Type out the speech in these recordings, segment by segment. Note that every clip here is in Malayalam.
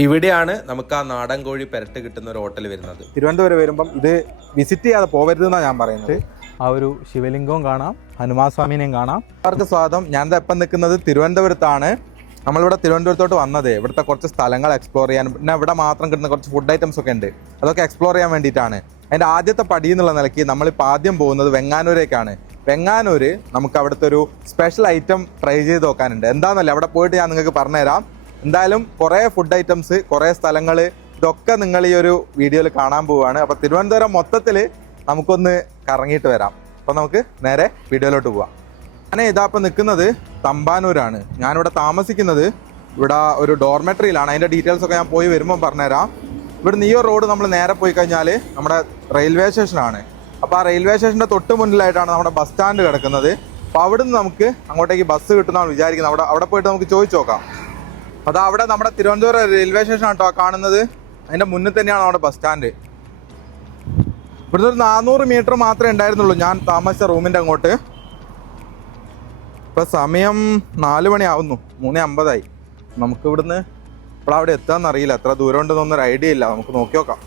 ഇവിടെയാണ് നമുക്ക് ആ നാടൻ കോഴി പെരട്ട് കിട്ടുന്ന ഒരു ഹോട്ടൽ വരുന്നത്. തിരുവനന്തപുരം വരുമ്പം ഇത് വിസിറ്റ് ചെയ്യാതെ പോകരുതെന്നാണ് ഞാൻ പറയുന്നത്. ആ ഒരു ശിവലിംഗവും കാണാം, ഹനുമാസ്വാമിനെയും കാണാം. അവർക്ക് സ്വാഗതം. ഞാൻ ഇപ്പം നിൽക്കുന്നത് തിരുവനന്തപുരത്താണ്. നമ്മളിവിടെ തിരുവനന്തപുരത്തോട്ട് വന്നത് ഇവിടുത്തെ കുറച്ച് സ്ഥലങ്ങൾ എക്സ്പ്ലോർ ചെയ്യാൻ, പിന്നെ ഇവിടെ മാത്രം കിട്ടുന്ന കുറച്ച് ഫുഡ് ഐറ്റംസ് ഒക്കെ ഉണ്ട്, അതൊക്കെ എക്സ്പ്ലോർ ചെയ്യാൻ വേണ്ടിയിട്ടാണ്. അതിൻ്റെ ആദ്യത്തെ പടി എന്നുള്ള നിലയ്ക്ക് നമ്മളിപ്പോൾ ആദ്യം പോകുന്നത് വെങ്ങാനൂരേക്കാണ്. വെങ്ങാനൂർ നമുക്ക് അവിടുത്തെ ഒരു സ്പെഷ്യൽ ഐറ്റം ട്രൈ ചെയ്ത് നോക്കാനുണ്ട്. എന്താണെന്നല്ല അവിടെ പോയിട്ട് ഞാൻ നിങ്ങൾക്ക് പറഞ്ഞുതരാം. എന്തായാലും കുറേ ഫുഡ് ഐറ്റംസ്, കുറേ സ്ഥലങ്ങൾ, ഇതൊക്കെ നിങ്ങൾ ഈ ഒരു വീഡിയോയിൽ കാണാൻ പോവുകയാണ്. അപ്പോൾ തിരുവനന്തപുരം മൊത്തത്തിൽ നമുക്കൊന്ന് കറങ്ങിയിട്ട് വരാം. അപ്പോൾ നമുക്ക് നേരെ വീഡിയോയിലോട്ട് പോവാം. ഞാൻ ഇതാപ്പോൾ നിൽക്കുന്നത് തമ്പാനൂരാണ്. ഞാനിവിടെ താമസിക്കുന്നത് ഇവിടെ ഒരു ഡോർമെട്രിയിലാണ്. അതിൻ്റെ ഡീറ്റെയിൽസ് ഒക്കെ ഞാൻ പോയി വരുമ്പം പറഞ്ഞുതരാം. ഇവിടുന്ന് ഈ റോഡ് നമ്മൾ നേരെ പോയി കഴിഞ്ഞാൽ നമ്മുടെ റെയിൽവേ സ്റ്റേഷനാണ്. അപ്പോൾ ആ റെയിൽവേ സ്റ്റേഷൻ്റെ തൊട്ട് മുന്നിലായിട്ടാണ് നമ്മുടെ ബസ് സ്റ്റാൻഡ് കിടക്കുന്നത്. അപ്പോൾ അവിടുന്ന് നമുക്ക് അങ്ങോട്ടേക്ക് ബസ് കിട്ടുന്നതാണ് വിചാരിക്കുന്നത്. അവിടെ പോയിട്ട് നമുക്ക് ചോദിച്ചു നോക്കാം. അവിടെ നമ്മുടെ തിരുവനന്തപുരം റെയിൽവേ സ്റ്റേഷൻ ആട്ടോ കാണുന്നത്. അതിൻ്റെ മുന്നിൽ തന്നെയാണ് നമ്മുടെ ബസ് സ്റ്റാൻഡ്. ഇവിടുന്ന് ഒരു 400 മീറ്റർ മാത്രമേ ഉണ്ടായിരുന്നുള്ളൂ ഞാൻ താമസിച്ച റൂമിൻ്റെ അങ്ങോട്ട്. ഇപ്പം സമയം 4 മണിയാവുന്നു, 3:50. നമുക്ക് ഇവിടുന്ന് ഇപ്പോൾ അവിടെ എത്താമെന്ന് അറിയില്ല, എത്ര ദൂരം ഉണ്ടെന്നൊന്നും ഐഡിയ ഇല്ല. നമുക്ക് നോക്കി നോക്കാം.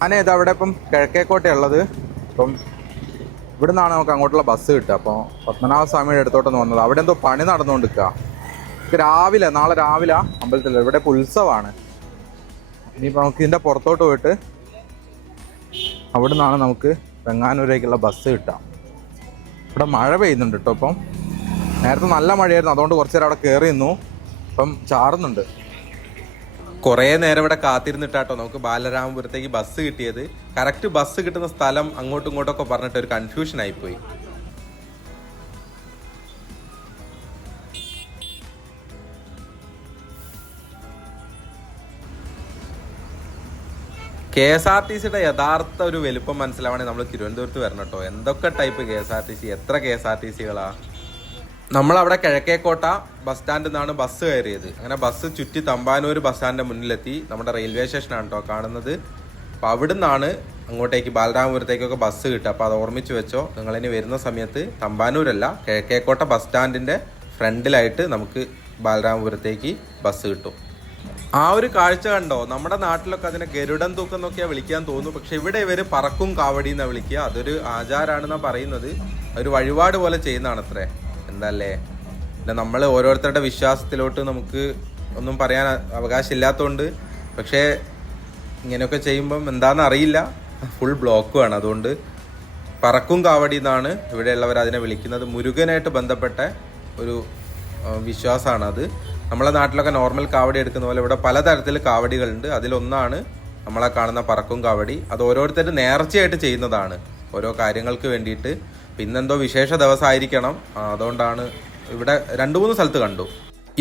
ഞാനേത് അവിടെ ഇപ്പം കിഴക്കേക്കോട്ടയുള്ളത്. അപ്പം ഇവിടെ നിന്നാണ് നമുക്ക് അങ്ങോട്ടുള്ള ബസ് കിട്ടുക. അപ്പോൾ പത്മനാഭസ്വാമിയുടെ അടുത്തോട്ടൊന്ന് വന്നത്. അവിടെ എന്തോ പണി നടന്നുകൊണ്ടിരിക്കുക. രാവിലെ, നാളെ രാവിലെ അമ്പലത്തിൽ ഇവിടെ ഉത്സവമാണ്. ഇനിയിപ്പോൾ നമുക്ക് ഇതിൻ്റെ പുറത്തോട്ട് പോയിട്ട് അവിടെ നിന്നാണ് നമുക്ക് വെങ്ങാനൂരേക്കുള്ള ബസ് കിട്ടുക. ഇവിടെ മഴ പെയ്യുന്നുണ്ട് കേട്ടോ. ഇപ്പം നേരത്തെ നല്ല മഴയായിരുന്നു, അതുകൊണ്ട് കുറച്ച് നേരം അവിടെ കയറി നിന്നു. ഇപ്പം ചാറുന്നുണ്ട്. കുറേ നേരം ഇവിടെ കാത്തിരുന്നിട്ടാട്ടോ നമുക്ക് ബാലരാമപുരത്തേക്ക് ബസ് കിട്ടിയത്. കറക്റ്റ് ബസ് കിട്ടുന്ന സ്ഥലം അങ്ങോട്ടും ഇങ്ങോട്ടൊക്കെ പറഞ്ഞിട്ട് ഒരു കൺഫ്യൂഷൻ ആയിപ്പോയി. KSRTCയുടെ യഥാർത്ഥ ഒരു വലുപ്പം മനസ്സിലാവണമെങ്കിൽ നമ്മൾ തിരുവനന്തപുരത്ത് വരണം കേട്ടോ. എന്തൊക്കെ ടൈപ്പ് KSRTC, എത്ര KSRTCകളാ. നമ്മളവിടെ കിഴക്കേക്കോട്ട ബസ് സ്റ്റാൻഡിൽ നിന്നാണ് ബസ് കയറിയത്. അങ്ങനെ ബസ് ചുറ്റി തമ്പാനൂർ ബസ് സ്റ്റാൻഡിൻ്റെ മുന്നിലെത്തി. നമ്മുടെ റെയിൽവേ സ്റ്റേഷനാണ് കേട്ടോ കാണുന്നത്. അപ്പോൾ അവിടെ നിന്നാണ് അങ്ങോട്ടേക്ക് ബാലരാമപുരത്തേക്കൊക്കെ ബസ് കിട്ടുക. അപ്പോൾ അത് ഓർമ്മിച്ച് വെച്ചോ. നിങ്ങളിനി വരുന്ന സമയത്ത് തമ്പാനൂരല്ല, കിഴക്കേക്കോട്ട ബസ് സ്റ്റാൻഡിൻ്റെ ഫ്രണ്ടിലായിട്ട് നമുക്ക് ബാലരാമപുരത്തേക്ക് ബസ് കിട്ടും. ആ ഒരു കാഴ്ച കണ്ടോ? നമ്മുടെ നാട്ടിലൊക്കെ അതിനെ ഗരുഡൻ തൂക്കം എന്നൊക്കെയാണ് വിളിക്കാൻ തോന്നുന്നു. പക്ഷെ ഇവിടെ ഇവർ പറക്കും കാവടി എന്നാണ് വിളിക്കുക. അതൊരു ആചാരമാണെന്നാണ് പറയുന്നത്. ഒരു വഴിപാട് പോലെ ചെയ്യുന്നതാണ് അത്രേ. എന്തല്ലേ, പിന്നെ നമ്മൾ ഓരോരുത്തരുടെ വിശ്വാസത്തിലോട്ട് നമുക്ക് ഒന്നും പറയാൻ അവകാശമില്ലാത്തതുകൊണ്ട്. പക്ഷേ ഇങ്ങനെയൊക്കെ ചെയ്യുമ്പം എന്താണെന്ന് അറിയില്ല, ഫുൾ ബ്ലോക്കുമാണ്. അതുകൊണ്ട് പറക്കും കാവടി എന്നാണ് ഇവിടെയുള്ളവർ അതിനെ വിളിക്കുന്നത്. മുരുകനായിട്ട് ബന്ധപ്പെട്ട ഒരു വിശ്വാസമാണത്. നമ്മളെ നാട്ടിലൊക്കെ നോർമൽ കാവടി എടുക്കുന്ന പോലെ ഇവിടെ പലതരത്തിൽ കാവടികളുണ്ട്. അതിലൊന്നാണ് നമ്മളെ കാണുന്ന പറക്കും കാവടി. അത് ഓരോരുത്തരും നേർച്ചയായിട്ട് ചെയ്യുന്നതാണ് ഓരോ കാര്യങ്ങൾക്ക് വേണ്ടിയിട്ട്. പിന്നെന്തോ വിശേഷ ദിവസമായിരിക്കണം, അതുകൊണ്ടാണ്. ഇവിടെ 2-3 സ്ഥലത്ത് കണ്ടു.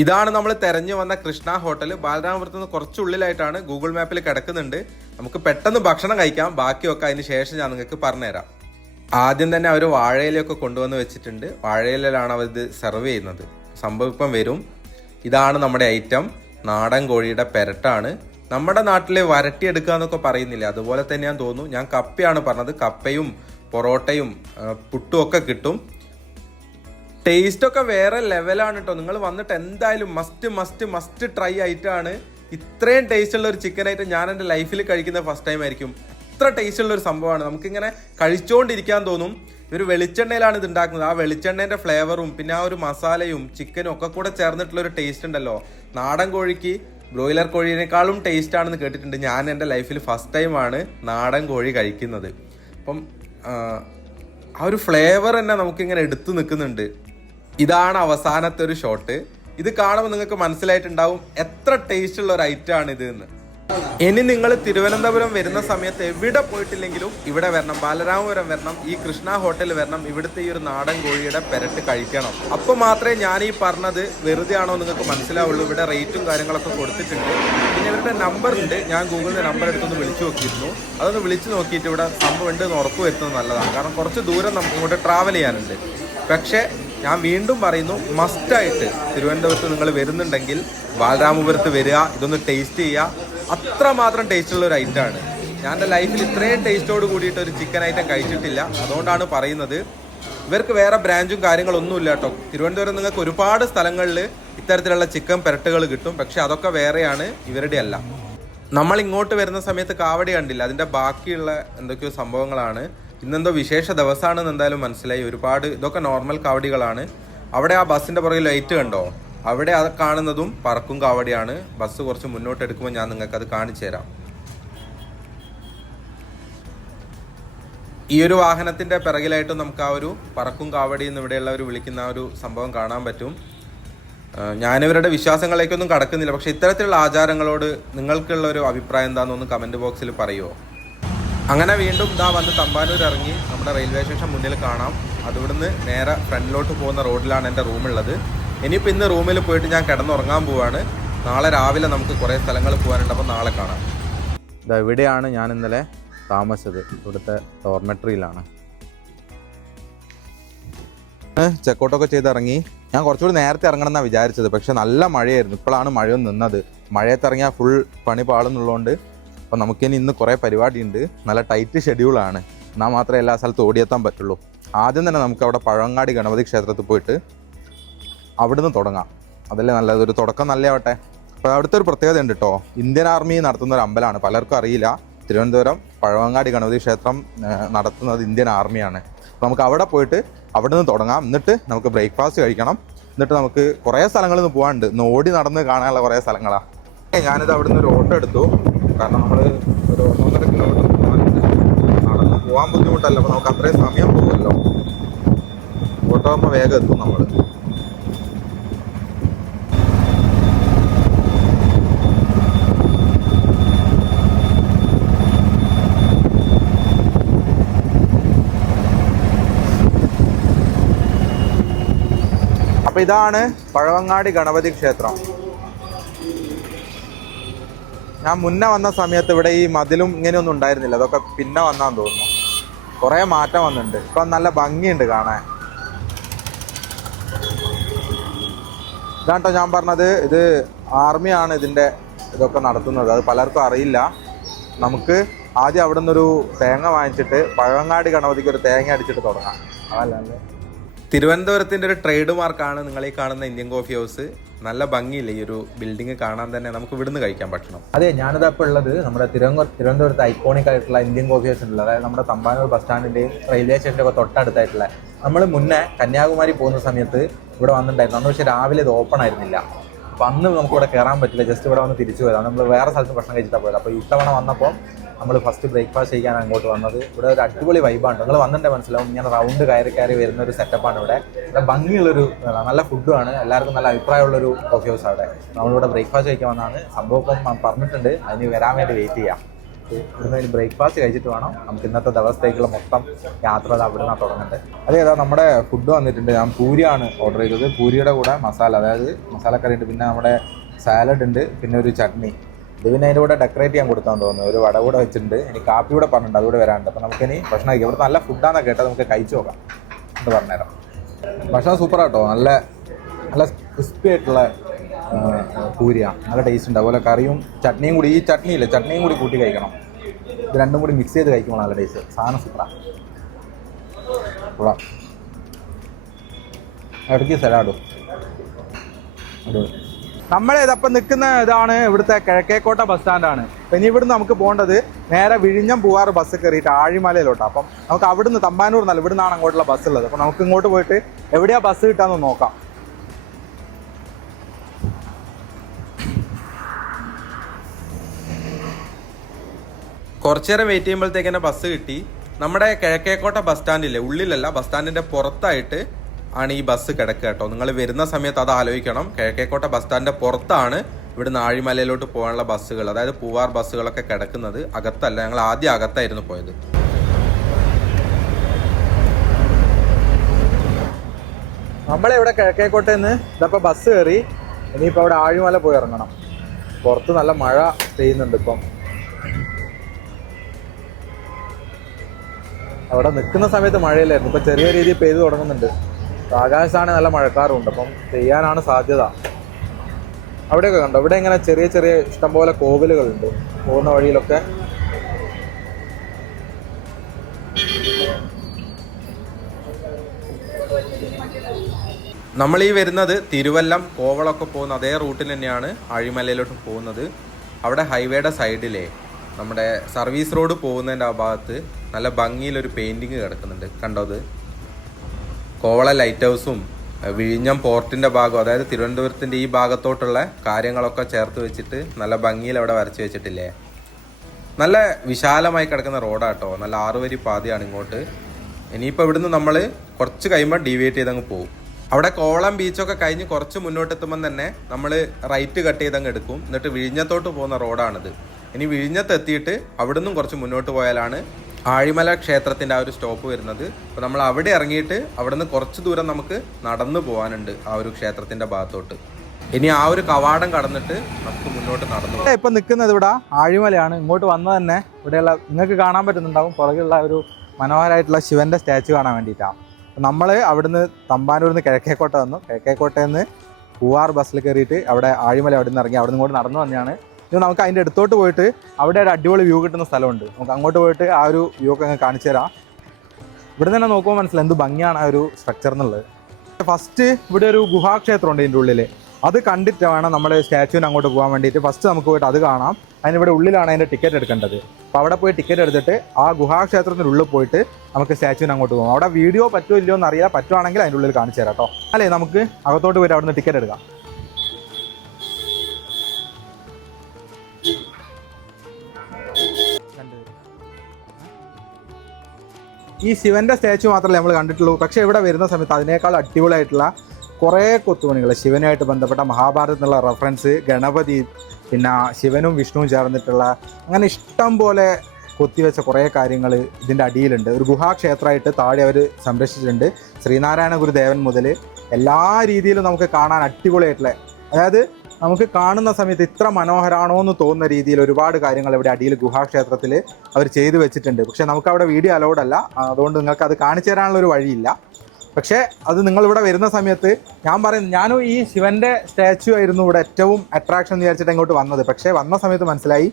ഇതാണ് നമ്മൾ തെരഞ്ഞു വന്ന കൃഷ്ണ ഹോട്ടൽ. ബാലരാമപുരത്ത് നിന്ന് കുറച്ചുള്ളിലായിട്ടാണ്, ഗൂഗിൾ മാപ്പിൽ കിടക്കുന്നുണ്ട്. നമുക്ക് പെട്ടെന്ന് ഭക്ഷണം കഴിക്കാം. ബാക്കിയൊക്കെ അതിന് ശേഷം ഞാൻ നിങ്ങൾക്ക് പറഞ്ഞുതരാം. ആദ്യം തന്നെ അവർ വാഴയിലൊക്കെ കൊണ്ടുവന്ന് വെച്ചിട്ടുണ്ട്. വാഴയിലാണ് അവർ ഇത് സെർവ് ചെയ്യുന്നത്. സംഭവം ഇപ്പം വരും. ഇതാണ് നമ്മുടെ ഐറ്റം, നാടൻ കോഴിയുടെ പെരട്ടാണ്. നമ്മുടെ നാട്ടിലെ വരട്ടിയെടുക്കുക എന്നൊക്കെ പറയുന്നില്ല, അതുപോലെ തന്നെയാന്ന് തോന്നുന്നു. ഞാൻ കപ്പയാണ് പറഞ്ഞത്. കപ്പയും പൊറോട്ടയും പുട്ടും ഒക്കെ കിട്ടും. ടേസ്റ്റൊക്കെ വേറെ ലെവലാണ് കേട്ടോ. നിങ്ങൾ വന്നിട്ട് എന്തായാലും മസ്റ്റ് ട്രൈ ആയിട്ടാണ്. ഇത്രയും ടേസ്റ്റ് ഉള്ള ഒരു ചിക്കൻ ഐറ്റം ഞാൻ എൻ്റെ ലൈഫിൽ കഴിക്കുന്ന ഫസ്റ്റ് ടൈം ആയിരിക്കും. അത്ര ടേസ്റ്റ് ഉള്ള ഒരു സംഭവമാണ്. നമുക്കിങ്ങനെ കഴിച്ചുകൊണ്ടിരിക്കാൻ തോന്നും. ഇവർ വെളിച്ചെണ്ണയിലാണ് ഇത് ഉണ്ടാക്കുന്നത്. ആ വെളിച്ചെണ്ണേൻ്റെ ഫ്ലേവറും പിന്നെ ആ ഒരു മസാലയും ചിക്കനും ഒക്കെ കൂടെ ചേർന്നിട്ടുള്ളൊരു ടേസ്റ്റ് ഉണ്ടല്ലോ. നാടൻ കോഴിക്ക് ബ്രോയിലർ കോഴിയേക്കാളും ടേസ്റ്റ് ആണെന്ന് കേട്ടിട്ടുണ്ട്. ഞാൻ എൻ്റെ ലൈഫിൽ ഫസ്റ്റ് ടൈമാണ് നാടൻ കോഴി കഴിക്കുന്നത്. അപ്പം ആ ഒരു ഫ്ലേവർ തന്നെ നമുക്കിങ്ങനെ എടുത്തു നിൽക്കുന്നുണ്ട്. ഇതാണ് അവസാനത്തെ ഒരു ഷോട്ട്. ഇത് കാണുമ്പോൾ നിങ്ങൾക്ക് മനസ്സിലായിട്ടുണ്ടാവും എത്ര ടേസ്റ്റ് ഉള്ള ഒരു ഐറ്റമാണ് ഇത് എന്ന്. ഇനി നിങ്ങൾ തിരുവനന്തപുരം വരുന്ന സമയത്ത് എവിടെ പോയിട്ടില്ലെങ്കിലും ഇവിടെ വരണം, ബാലരാമപുരം വരണം, ഈ കൃഷ്ണ ഹോട്ടൽ വരണം. ഇവിടുത്തെ ഈ ഒരു നാടൻ കോഴിയുടെ പെരട്ട് കഴിക്കണം. അപ്പോൾ മാത്രമേ ഞാൻ ഈ പറഞ്ഞത് വെറുതെ ആണോ നിങ്ങൾക്ക് മനസ്സിലാവുള്ളൂ. ഇവിടെ റേറ്റും കാര്യങ്ങളൊക്കെ കൊടുത്തിട്ടുണ്ട്. പിന്നെ ഇവരുടെ നമ്പർ ഉണ്ട്. ഞാൻ ഗൂഗിളിൽ നമ്പർ എടുത്തൊന്ന് വിളിച്ചു നോക്കിയിരുന്നു. അതൊന്ന് വിളിച്ചു നോക്കിയിട്ട് ഇവിടെ സംഭവം ഉണ്ട് എന്ന് ഉറപ്പ് വരുത്തുന്നത് നല്ലതാണ്. കാരണം കുറച്ച് ദൂരം നമുക്ക് ഇങ്ങോട്ട് ട്രാവൽ ചെയ്യാനുണ്ട്. പക്ഷേ ഞാൻ വീണ്ടും പറയുന്നു, മസ്റ്റായിട്ട് തിരുവനന്തപുരത്ത് നിങ്ങൾ വരുന്നുണ്ടെങ്കിൽ ബാലരാമപുരത്ത് വരിക, ഇതൊന്ന് ടേസ്റ്റ് ചെയ്യുക. അത്രമാത്രം ടേസ്റ്റുള്ള ഒരു ഐറ്റമാണ്. ഞാൻ എൻ്റെ ലൈഫിൽ ഇത്രയും ടേസ്റ്റോട് കൂടിയിട്ട് ഒരു ചിക്കൻ ഐറ്റം കഴിച്ചിട്ടില്ല. അതുകൊണ്ടാണ് പറയുന്നത്. ഇവർക്ക് വേറെ ബ്രാഞ്ചും കാര്യങ്ങളൊന്നുമില്ല കേട്ടോ. തിരുവനന്തപുരം നിങ്ങൾക്ക് ഒരുപാട് സ്ഥലങ്ങളിൽ ഇത്തരത്തിലുള്ള ചിക്കൻ പെരട്ടുകൾ കിട്ടും. പക്ഷെ അതൊക്കെ വേറെയാണ്, ഇവരുടെ അല്ല. നമ്മൾ ഇങ്ങോട്ട് വരുന്ന സമയത്ത് കാവടി കണ്ടില്ല, അതിൻ്റെ ബാക്കിയുള്ള എന്തൊക്കെയോ സംഭവങ്ങളാണ്. ഇന്നെന്തോ വിശേഷ ദിവസമാണെന്ന് എന്തായാലും മനസ്സിലായി. ഒരുപാട് ഇതൊക്കെ നോർമൽ കാവടികളാണ്. അവിടെ ആ ബസ്സിൻ്റെ പുറകിൽ ലൈറ്റ് കണ്ടോ, അവിടെ അത് കാണുന്നതും പറക്കും കാവടിയാണ്. ബസ് കുറച്ച് മുന്നോട്ട് എടുക്കുമ്പോൾ ഞാൻ നിങ്ങൾക്ക് അത് കാണിച്ചു തരാം. ഈ ഒരു വാഹനത്തിൻ്റെ പിറകിലായിട്ടും നമുക്ക് ആ ഒരു പറക്കും കാവടി എന്ന് ഇവിടെയുള്ളവർ വിളിക്കുന്ന ആ ഒരു സംഭവം കാണാൻ പറ്റും. ഞാനിവരുടെ വിശ്വാസങ്ങളിലേക്കൊന്നും കടക്കുന്നില്ല, പക്ഷെ ഇത്തരത്തിലുള്ള ആചാരങ്ങളോട് നിങ്ങൾക്കുള്ള ഒരു അഭിപ്രായം എന്താണെന്നൊന്ന് കമൻറ്റ് ബോക്സിൽ പറയുമോ. അങ്ങനെ വീണ്ടും ഇതാ വന്ന് തമ്പാനൂർ ഇറങ്ങി. നമ്മുടെ റെയിൽവേ സ്റ്റേഷൻ മുന്നിൽ കാണാം. അതിവിടുന്ന് നേരെ ഫ്രണ്ടിലോട്ട് പോകുന്ന റോഡിലാണ് എൻ്റെ റൂമുള്ളത്. ഇനിയിപ്പോൾ ഇന്ന് റൂമിൽ പോയിട്ട് ഞാൻ കിടന്നുറങ്ങാൻ പോവാണ്. നാളെ രാവിലെ നമുക്ക് കുറേ സ്ഥലങ്ങൾ പോകാനുണ്ട്, അപ്പോൾ നാളെ കാണാം. ഇതാ ഇവിടെയാണ് ഞാൻ ഇന്നലെ താമസിച്ചത്, ഇവിടുത്തെ ഡോർമെട്രിയിലാണ്. ചെക്കൗട്ടൊക്കെ ചെയ്തിറങ്ങി. ഞാൻ കുറച്ചുകൂടി നേരത്തെ ഇറങ്ങണം എന്നാണ് വിചാരിച്ചത്, പക്ഷെ നല്ല മഴയായിരുന്നു. ഇപ്പോഴാണ് മഴയൊന്നും നിന്നത്. മഴയത്തിറങ്ങിയാൽ ഫുൾ പണി പാടുന്നുള്ളതുകൊണ്ട് അപ്പോൾ നമുക്കിനി ഇന്ന് കുറേ പരിപാടിയുണ്ട്. നല്ല ടൈറ്റ് ഷെഡ്യൂളാണ്, എന്നാൽ മാത്രമേ എല്ലാ സ്ഥലത്തും ഓടിയെത്താൻ പറ്റുള്ളൂ. ആദ്യം തന്നെ നമുക്ക് അവിടെ പഴവങ്ങാടി ഗണപതി ക്ഷേത്രത്തിൽ പോയിട്ട് അവിടുന്ന് തുടങ്ങാം. അതല്ലേ നല്ലത്, ഒരു തുടക്കം നല്ലതാവട്ടെ. അപ്പോൾ അവിടുത്തെ ഒരു പ്രത്യേകത ഉണ്ട് കേട്ടോ. ഇന്ത്യൻ ആർമി നടത്തുന്ന ഒരു അമ്പലമാണ്, പലർക്കും അറിയില്ല. തിരുവനന്തപുരം പഴവങ്ങാടി ഗണപതി ക്ഷേത്രം നടത്തുന്നത് ഇന്ത്യൻ ആർമിയാണ്. അപ്പോൾ നമുക്ക് അവിടെ പോയിട്ട് അവിടെ നിന്ന് തുടങ്ങാം. എന്നിട്ട് നമുക്ക് ബ്രേക്ക്ഫാസ്റ്റ് കഴിക്കണം. എന്നിട്ട് നമുക്ക് കുറേ സ്ഥലങ്ങളിൽ നിന്ന് പോകാനുണ്ട്. ഇന്ന് ഓടി നടന്ന് കാണാനുള്ള കുറേ സ്ഥലങ്ങളാണ്. ഞാനിത് അവിടെ നിന്ന് ഒരു ഓട്ടോ എടുത്തു, കാരണം നമ്മൾ ഒരു 1.5 കിലോമീറ്റർ പോകാനുണ്ട്. നടന്ന് പോകാൻ ബുദ്ധിമുട്ടല്ല, അപ്പോൾ നമുക്ക് അത്രയും സമയം പോകുമല്ലോ. ഓട്ടോ ആകുമ്പോൾ വേഗം എത്തും നമ്മൾ. അപ്പോൾ ഇതാണ് പഴവങ്ങാടി ഗണപതി ക്ഷേത്രം. ഞാൻ മുന്നേ വന്ന സമയത്ത് ഇവിടെ ഈ മതിലും ഇങ്ങനെയൊന്നും ഉണ്ടായിരുന്നില്ല. അതൊക്കെ പിന്നെ വന്നാന്ന് തോന്നുന്നു. കുറേ മാറ്റം വന്നിട്ടുണ്ട്. ഇപ്പം നല്ല ഭംഗിയുണ്ട് കാണാൻ. ഇതാട്ടോ ഞാൻ പറഞ്ഞത്, ഇത് ആർമിയാണ് ഇതിൻ്റെ ഇതൊക്കെ നടത്തുന്നത്. അത് പലർക്കും അറിയില്ല. നമുക്ക് ആദ്യം അവിടെ നിന്നൊരു തേങ്ങ വാങ്ങിച്ചിട്ട് പഴവങ്ങാടി ഗണപതിക്ക് ഒരു തേങ്ങ അടിച്ചിട്ട് തുടങ്ങാം. അതല്ലേ തിരുവനന്തപുരത്തിൻ്റെ ഒരു ട്രേഡ് മാർക്കാണ് നിങ്ങൾ ഈ കാണുന്ന ഇന്ത്യൻ കോഫി ഹൗസ്. നല്ല ഭംഗിയില്ല ഈ ഒരു ബിൽഡിംഗ് കാണാൻ തന്നെ. നമുക്ക് ഇവിടുന്ന് കഴിക്കാൻ പറ്റണം. അതെ, ഞാനിതപ്പോൾ ഉള്ളത് നമ്മുടെ തിരുവനന്തപുരത്ത് ഐക്കോണിക് ആയിട്ടുള്ള ഇന്ത്യൻ കോഫി ഹൗസ് ഉണ്ടല്ലോ. അതായത് നമ്മുടെ തമ്പാനൂർ ബസ് സ്റ്റാൻഡിൻ്റെയും റെയിൽവേ സ്റ്റേഷൻ്റെ ഒക്കെ തൊട്ടടുത്തായിട്ടുള്ള. നമ്മൾ മുന്നേ കന്യാകുമാരി പോകുന്ന സമയത്ത് ഇവിടെ വന്നിട്ടുണ്ടായിരുന്നു. അന്ന് പക്ഷേ രാവിലെ ഇത് ഓപ്പൺ ആയിരുന്നില്ല. അപ്പോൾ അന്ന് നമുക്കിവിടെ കയറാൻ പറ്റില്ല. ജസ്റ്റ് ഇവിടെ വന്ന് തിരിച്ചു പോയതാണ്. നമ്മൾ വേറെ സ്ഥലത്ത് ഭക്ഷണം കഴിച്ചിട്ടാണ് പോയത്. അപ്പോൾ ഇത്തവണ വന്നപ്പോൾ നമ്മൾ ഫസ്റ്റ് ബ്രേക്ക്ഫാസ്റ്റ് ചെയ്യാൻ അങ്ങോട്ട് വന്നത്. ഇവിടെ ഒരു അടിപൊളി വൈബാണ്. നിങ്ങൾ വന്നിട്ട് മനസ്സിലാവും. ഇങ്ങനെ റൗണ്ട് കയറി വരുന്ന ഒരു സെറ്റപ്പാണ് ഇവിടെ. ഇവിടെ ഭംഗിയുള്ളൊരു നല്ല ഫുഡുമാണ്. എല്ലാവർക്കും നല്ല അഭിപ്രായമുള്ളൊരു കോഫി ഹൗസ് അവിടെ. നമ്മളിവിടെ ബ്രേക്ക്ഫാസ്റ്റ് കഴിക്കാൻ വന്നതാണ്. സംഭവം ഇപ്പം പറഞ്ഞിട്ടുണ്ട്, അതിന് വരാൻ വേണ്ടി വെയിറ്റ് ചെയ്യാം. ഇവിടുന്ന് ഒരു ബ്രേക്ക്ഫാസ്റ്റ് കഴിച്ചിട്ട് വേണം നമുക്ക് ഇന്നത്തെ ദിവസത്തേക്കുള്ള മൊത്തം യാത്ര അവിടെ നിന്നാണ് തുടങ്ങേണ്ടത്. അതേതാ നമ്മുടെ ഫുഡ് വന്നിട്ടുണ്ട്. ഞാൻ പൂരിയാണ് ഓർഡർ ചെയ്തത്. പൂരിയുടെ കൂടെ മസാല, അതായത് മസാലക്കറി ഉണ്ട്, പിന്നെ നമ്മുടെ സാലഡ് ഉണ്ട്, പിന്നെ ഒരു ചട്നി. ഇത് പിന്നെ അതിൻ്റെ കൂടെ ഡെക്കറേറ്റ് ചെയ്യാൻ കൊടുത്താന്ന് തോന്നുന്നു. ഒരു വട കൂടെ വെച്ചിട്ടുണ്ട്. ഇനി കാപ്പി കൂടെ പറഞ്ഞിട്ടുണ്ട്, അതുകൂടെ വരാനുണ്ട്. അപ്പോൾ നമുക്കിനി ഭക്ഷണം കഴിക്കാം. ഇവിടെ നല്ല ഫുഡാണെന്ന് കേട്ടത്, നമുക്ക് കഴിച്ചു നോക്കാം എന്ന് പറഞ്ഞുതരാം. ഭക്ഷണം സൂപ്പറാട്ടോ. നല്ല ക്രിസ്പി ആയിട്ടുള്ള പൂരിയാണ്. നല്ല ടേസ്റ്റ് ഉണ്ട്. അതുപോലെ കറിയും ചട്നിയും കൂടി, ഈ ചട്നിയില്ലേ, ചട്നിയും കൂടി കൂട്ടി കഴിക്കണം. ഇത് രണ്ടും കൂടി മിക്സ് ചെയ്ത് കഴിക്കുമ്പോൾ നല്ല ടേസ്റ്റ്. സാധനം സൂപ്പറാണ്. ഇടയ്ക്ക് സലാഡും. നമ്മളിതപ്പം നിൽക്കുന്ന ഇതാണ് ഇവിടുത്തെ കിഴക്കേക്കോട്ട ബസ് സ്റ്റാൻഡാണ്. അപ്പം ഇനി ഇവിടുന്ന് നമുക്ക് പോകേണ്ടത് നേരെ വിഴിഞ്ഞം പൂവാറ് ബസ് കയറിയിട്ട് ആഴിമലയിലോട്ടാണ്. അപ്പം നമുക്ക് അവിടുന്ന് തമ്പാനൂർ എന്നല്ല, ഇവിടുന്നാണ് അങ്ങോട്ടുള്ള ബസ് ഉള്ളത്. അപ്പം നമുക്ക് ഇങ്ങോട്ട് പോയിട്ട് എവിടെയാ ബസ് കിട്ടാന്ന് നോക്കാം. കുറച്ചു നേരം വെയിറ്റ് ചെയ്യുമ്പോഴത്തേക്ക് തന്നെ ബസ് കിട്ടി. നമ്മുടെ കിഴക്കേക്കോട്ട ബസ് സ്റ്റാൻഡില്ലേ, ഉള്ളിലല്ല, ബസ് സ്റ്റാൻഡിന്റെ പുറത്തായിട്ട് ആണ് ഈ ബസ് കിടക്കുക കേട്ടോ. നിങ്ങൾ വരുന്ന സമയത്ത് അത് ആലോചിക്കണം. കിഴക്കേക്കോട്ട ബസ് സ്റ്റാൻഡിന്റെ പുറത്താണ് ഇവിടുന്ന് ആഴിമലയിലോട്ട് പോകാനുള്ള ബസ്സുകൾ, അതായത് പൂവാർ ബസ്സുകളൊക്കെ കിടക്കുന്നത്. അകത്തല്ല, ഞങ്ങൾ ആദ്യം അകത്തായിരുന്നു പോയത്. നമ്മളിവിടെ കിഴക്കേക്കോട്ടയിൽ നിന്ന് ഇതപ്പോൾ ബസ് കയറി. ഇനിയിപ്പോൾ അവിടെ ആഴിമല പോയി ഇറങ്ങണം. പുറത്ത് നല്ല മഴ പെയ്യുന്നുണ്ട് ഇപ്പം. അവിടെ നിൽക്കുന്ന സമയത്ത് മഴയില്ലായിരുന്നു. ഇപ്പം ചെറിയ രീതിയിൽ പെയ്ത് തുടങ്ങുന്നുണ്ട്. ആകാശമാണെങ്കിൽ നല്ല മഴക്കാറുണ്ട്. അപ്പം പെയ്യാനാണ് സാധ്യത. അവിടെയൊക്കെ കണ്ടോ, ഇവിടെ ഇങ്ങനെ ചെറിയ ചെറിയ ഇഷ്ടംപോലെ കോവിലുകളുണ്ട് പോകുന്ന വഴിയിലൊക്കെ. നമ്മൾ ഈ വരുന്നത് തിരുവല്ലം കോവളമൊക്കെ പോകുന്ന അതേ റൂട്ടിൽ തന്നെയാണ് ആഴിമലയിലോട്ട് പോകുന്നത്. അവിടെ ഹൈവേയുടെ സൈഡിലെ നമ്മുടെ സർവീസ് റോഡ് പോകുന്നതിൻ്റെ ആ ഭാഗത്ത് നല്ല ഭംഗിയിലൊരു പെയിൻറ്റിങ് കിടക്കുന്നുണ്ട്. കണ്ടത് കോവള ലൈറ്റ് ഹൗസും വിഴിഞ്ഞം പോർട്ടിൻ്റെ ഭാഗം, അതായത് തിരുവനന്തപുരത്തിൻ്റെ ഈ ഭാഗത്തോട്ടുള്ള കാര്യങ്ങളൊക്കെ ചേർത്ത് വെച്ചിട്ട് നല്ല ഭംഗിയിൽ അവിടെ വരച്ച് വെച്ചിട്ടില്ലേ. നല്ല വിശാലമായി കിടക്കുന്ന റോഡാട്ടോ, നല്ല 6 വരി പാതയാണ് ഇങ്ങോട്ട്. ഇനിയിപ്പോൾ ഇവിടുന്ന് നമ്മൾ കുറച്ച് കഴിയുമ്പോൾ ഡീവിയേറ്റ് ചെയ്തങ്ങ് പോകും. അവിടെ കോവളം ബീച്ചൊക്കെ കഴിഞ്ഞ് കുറച്ച് മുന്നോട്ടെത്തുമ്പം തന്നെ നമ്മൾ റൈറ്റ് കട്ട് ചെയ്തങ്ങ് എടുക്കും. എന്നിട്ട് വിഴിഞ്ഞത്തോട്ട് പോകുന്ന റോഡാണിത്. ഇനി വിഴിഞ്ഞത്ത് എത്തിയിട്ട് അവിടെ നിന്നും കുറച്ച് മുന്നോട്ട് പോയാലാണ് ആഴിമല ക്ഷേത്രത്തിൻ്റെ ആ ഒരു സ്റ്റോപ്പ് വരുന്നത്. അപ്പോൾ നമ്മൾ അവിടെ ഇറങ്ങിയിട്ട് അവിടെ നിന്ന് കുറച്ച് ദൂരം നമുക്ക് നടന്നു പോകാനുണ്ട് ആ ഒരു ക്ഷേത്രത്തിൻ്റെ ഭാഗത്തോട്ട്. ഇനി ആ ഒരു കവാടം കടന്നിട്ട് നമുക്ക് മുന്നോട്ട് നടന്നു പോകാം. ഇപ്പം നിൽക്കുന്നത് ഇവിടെ ആഴിമലയാണ്. ഇങ്ങോട്ട് വന്നത് തന്നെ ഇവിടെയുള്ള നിങ്ങൾക്ക് കാണാൻ പറ്റുന്നുണ്ടാവും പുറകിലുള്ള ഒരു മനോഹരമായിട്ടുള്ള ശിവന്റെ സ്റ്റാച്ചു കാണാൻ വേണ്ടിയിട്ടാണ്. നമ്മൾ അവിടുന്ന് തമ്പാനൂരിൽ നിന്ന് കിഴക്കേക്കോട്ട വന്നു. കിഴക്കേക്കോട്ടയിൽ നിന്ന് പൂവാർ ബസ്സിൽ കയറിയിട്ട് അവിടെ ആഴിമല അവിടെ നിന്ന് ഇറങ്ങി അവിടെ നിന്ന് ഇങ്ങോട്ട് നടന്നു വന്നതാണ്. ഇനി നമുക്ക് അതിൻ്റെ അടുത്തോട്ട് പോയിട്ട് അവിടെ ഒരു അടിപൊളി വ്യൂ കിട്ടുന്ന സ്ഥലമുണ്ട്. നമുക്ക് അങ്ങോട്ട് പോയിട്ട് ആ ഒരു വ്യൂ ഒക്കെ അങ്ങ് കാണിച്ചു തരാം. ഇവിടെ തന്നെ നോക്കുമ്പോൾ മനസ്സിലായി എന്ത് ഭംഗിയാണ് ആ ഒരു സ്ട്രക്ചർ എന്നുള്ളത്. ഫസ്റ്റ് ഇവിടെ ഒരു ഗുഹാക്ഷേത്രം ഉണ്ട് ഇതിൻ്റെ ഉള്ളിൽ. അത് കണ്ടിട്ട് വേണം നമ്മൾ സ്റ്റാച്ചുവിന് അങ്ങോട്ട് പോകാൻ വേണ്ടിയിട്ട്. ഫസ്റ്റ് നമുക്ക് പോയിട്ട് അത് കാണാം. അതിനിവിടെ ഉള്ളിലാണ് അതിൻ്റെ ടിക്കറ്റ് എടുക്കേണ്ടത്. അപ്പോൾ അവിടെ പോയി ടിക്കറ്റ് എടുത്തിട്ട് ആ ഗുഹാക്ഷേത്രത്തിൻ്റെ ഉള്ളിൽ പോയിട്ട് നമുക്ക് സ്റ്റാച്ചുവിന് അങ്ങോട്ട് പോകാം. അവിടെ വീഡിയോ പറ്റുമോ ഇല്ലയോ എന്ന് അറിയില്ല. പറ്റുവാണെങ്കിൽ അതിൻ്റെ ഉള്ളിൽ കാണിച്ചു തരാം കേട്ടോ. അല്ലേ നമുക്ക് അകത്തോട്ട് പോയിട്ട് അവിടെ നിന്ന് ടിക്കറ്റ് എടുക്കാം. ഈ ശിവന്റെ സ്റ്റാച്ചു മാത്രമല്ല നമ്മൾ കണ്ടിട്ടുള്ളൂ. പക്ഷേ ഇവിടെ വരുന്ന സമയത്ത് അതിനേക്കാൾ അടിപൊളിയായിട്ടുള്ള കുറേ കൊത്തുപണികൾ, ശിവനുമായിട്ട് ബന്ധപ്പെട്ട മഹാഭാരതത്തിനുള്ള റെഫറൻസ്, ഗണപതി, പിന്നെ ശിവനും വിഷ്ണുവും ചേർന്നിട്ടുള്ള അങ്ങനെ ഇഷ്ടം പോലെ കൊത്തിവെച്ച കുറേ കാര്യങ്ങൾ ഇതിൻ്റെ അടിയിലുണ്ട്. ഒരു ഗുഹാക്ഷേത്രമായിട്ട് താഴെ അവർ സംരക്ഷിച്ചിട്ടുണ്ട്. ശ്രീനാരായണ ഗുരുദേവൻ മുതൽ എല്ലാ രീതിയിലും നമുക്ക് കാണാൻ അടിപൊളിയായിട്ടുള്ള, അതായത് നമുക്ക് കാണുന്ന സമയത്ത് ഇത്ര മനോഹരമാണോ എന്ന് തോന്നുന്ന രീതിയിൽ ഒരുപാട് കാര്യങ്ങൾ ഇവിടെ അടിയിൽ ഗുഹാക്ഷേത്രത്തിൽ അവർ ചെയ്തു വെച്ചിട്ടുണ്ട്. പക്ഷേ നമുക്ക് അവിടെ വീഡിയോ അലൗഡ് അല്ല, അതുകൊണ്ട് നിങ്ങൾക്ക് അത് കാണിച്ചു തരാനുള്ളൊരു വഴിയില്ല. പക്ഷേ അത് നിങ്ങളിവിടെ വരുന്ന സമയത്ത് ഞാൻ പറയുന്നത്, ഞാനും ഈ ശിവൻ്റെ സ്റ്റാച്ചു ആയിരുന്നു ഇവിടെ ഏറ്റവും അട്രാക്ഷൻ എന്ന് വിചാരിച്ചിട്ട് ഇങ്ങോട്ട് വന്നത്. പക്ഷേ വന്ന സമയത്ത് മനസ്സിലായി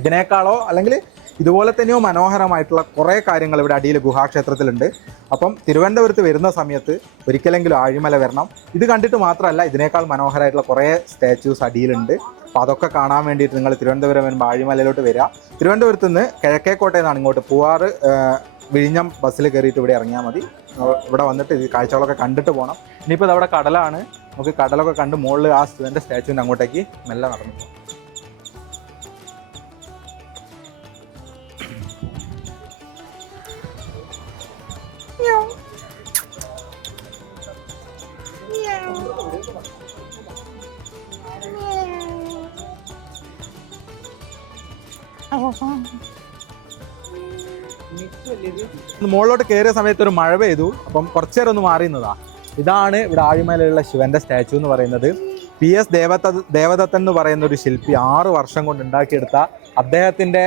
ഇതിനേക്കാളോ അല്ലെങ്കിൽ ഇതുപോലെ തന്നെയോ മനോഹരമായിട്ടുള്ള കുറേ കാര്യങ്ങൾ ഇവിടെ അടിയിൽ ഗുഹാക്ഷേത്രത്തിലുണ്ട്. അപ്പം തിരുവനന്തപുരത്ത് വരുന്ന സമയത്ത് ഒരിക്കലെങ്കിലും ആഴിമല വരണം. ഇത് കണ്ടിട്ട് മാത്രമല്ല, ഇതിനേക്കാൾ മനോഹരമായിട്ടുള്ള കുറേ സ്റ്റാച്യൂസ് അടിയിലുണ്ട്. അപ്പോൾ അതൊക്കെ കാണാൻ വേണ്ടിയിട്ട് നിങ്ങൾ തിരുവനന്തപുരം വരുമ്പോൾ ആഴിമലയിലോട്ട് വരിക. തിരുവനന്തപുരത്ത് നിന്ന് കിഴക്കേക്കോട്ടയിൽ നിന്നാണ് ഇങ്ങോട്ട് പൂവാർ വിഴിഞ്ഞം ബസ്സിൽ കയറിയിട്ട് ഇവിടെ ഇറങ്ങിയാൽ മതി. ഇവിടെ വന്നിട്ട് ഈ കാഴ്ചകളൊക്കെ കണ്ടിട്ട് പോകണം. ഇനിയിപ്പോൾ അവിടെ കടലാണ്. നമുക്ക് കടലൊക്കെ കണ്ട് മുകളിൽ ആ ശിവൻ്റെ സ്റ്റാച്ചുവിൻ്റെ അങ്ങോട്ടേക്ക് മെല്ലെ നടന്നു പോകാം. മുകളിലോട്ട് കയറിയ സമയത്ത് ഒരു മഴ പെയ്തു. അപ്പം കുറച്ചു നേരം ഒന്ന് മാറിയുന്നതാ. ഇതാണ് ഇവിടെ ആഴിമലയിലുള്ള ശിവന്റെ സ്റ്റാച്ചു എന്ന് പറയുന്നത്. PS ദേവദത്തൻ എന്ന് പറയുന്ന ഒരു ശില്പി 6 വർഷം കൊണ്ട് ഉണ്ടാക്കിയെടുത്ത അദ്ദേഹത്തിൻ്റെ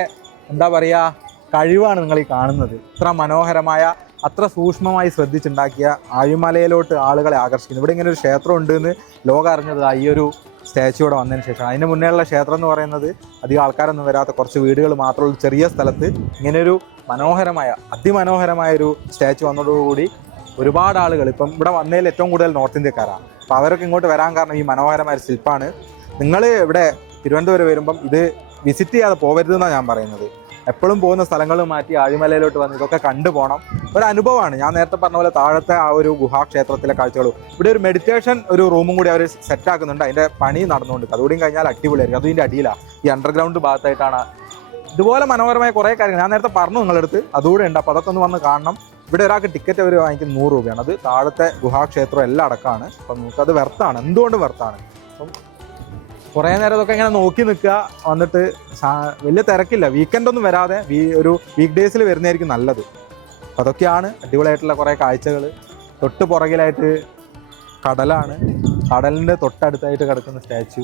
എന്താ പറയുക കഴിവാണ് നിങ്ങൾ ഈ കാണുന്നത്. ഇത്ര മനോഹരമായ, അത്ര സൂക്ഷ്മമായി ശ്രദ്ധിച്ചുണ്ടാക്കിയ ആഴിമലയിലോട്ട് ആളുകളെ ആകർഷിക്കുന്നു. ഇവിടെ ഇങ്ങനെ ഒരു ക്ഷേത്രം ഉണ്ട് എന്ന് ലോകം അറിഞ്ഞത് ഈ ഒരു സ്റ്റാച്ചു ഇവിടെ വന്നതിന് ശേഷം. അതിന് മുന്നേയുള്ള ക്ഷേത്രം എന്ന് പറയുന്നത് അധികം ആൾക്കാരൊന്നും വരാത്ത കുറച്ച് വീടുകൾ മാത്രമുള്ള ചെറിയ സ്ഥലത്ത് ഇങ്ങനെയൊരു മനോഹരമായ, അതിമനോഹരമായൊരു സ്റ്റാച്ചു വന്നതോടുകൂടി ഒരുപാട് ആളുകൾ ഇപ്പം ഇവിടെ വന്നതിൽ ഏറ്റവും കൂടുതൽ നോർത്ത് ഇന്ത്യക്കാരാണ്. അപ്പോൾ അവരൊക്കെ ഇങ്ങോട്ട് വരാൻ കാരണം ഈ മനോഹരമായ ഒരു ശില്പമാണ്. നിങ്ങൾ ഇവിടെ തിരുവനന്തപുരം വരുമ്പം ഇത് വിസിറ്റ് ചെയ്യാതെ പോകരുതെന്നാണ് ഞാൻ പറയുന്നത്. എപ്പോഴും പോകുന്ന സ്ഥലങ്ങൾ മാറ്റി ആഴിമലയിലോട്ട് വന്ന് ഇതൊക്കെ കണ്ടുപോകണം. ഒരു അനുഭവമാണ്. ഞാൻ നേരത്തെ പറഞ്ഞ പോലെ താഴത്തെ ആ ഒരു ഗുഹാക്ഷേത്രത്തിലെ കാഴ്ചകളും, ഇവിടെ ഒരു മെഡിറ്റേഷൻ ഒരു റൂമും കൂടി അവർ സെറ്റാക്കുന്നുണ്ട്. അതിൻ്റെ പണി നടന്നുകൊണ്ട് അതുകൂടി കഴിഞ്ഞാൽ അടിപൊളിയായിരിക്കും. അതും ഇതിൻ്റെ അടിയിലാണ്, ഈ അണ്ടർഗ്രൗണ്ട് ഭാഗത്തായിട്ടാണ്. ഇതുപോലെ മനോഹരമായ കുറേ കാര്യങ്ങൾ ഞാൻ നേരത്തെ പറഞ്ഞു നിങ്ങളടുത്ത്, അതുകൂടെ ഉണ്ട്. അപ്പോൾ അതൊക്കെ ഒന്ന് വന്ന് കാണണം. ഇവിടെ ഒരാൾക്ക് ടിക്കറ്റ് അവർ വാങ്ങിക്കുന്നത് 100 രൂപയാണ്. അത് താഴത്തെ ഗുഹാക്ഷേത്രം എല്ലാം അടക്കമാണ്. അപ്പം നമുക്കത് വെർത്താണ്, എന്തുകൊണ്ടും വെർത്താണ്. അപ്പം കുറേ നേരം ഇതൊക്കെ ഇങ്ങനെ നോക്കി നിൽക്കുക. വന്നിട്ട് വലിയ തിരക്കില്ല, വീക്കെൻഡൊന്നും വരാതെ ഒരു വീക്ക് ഡേയ്സിൽ വരുന്നതായിരിക്കും നല്ലത്. അപ്പം അതൊക്കെയാണ് അടിപൊളിയായിട്ടുള്ള കുറേ കാഴ്ചകൾ. തൊട്ട് പുറകിലായിട്ട് കടലാണ്, കടലിൻ്റെ തൊട്ടടുത്തായിട്ട് കിടക്കുന്ന സ്റ്റാച്ചു.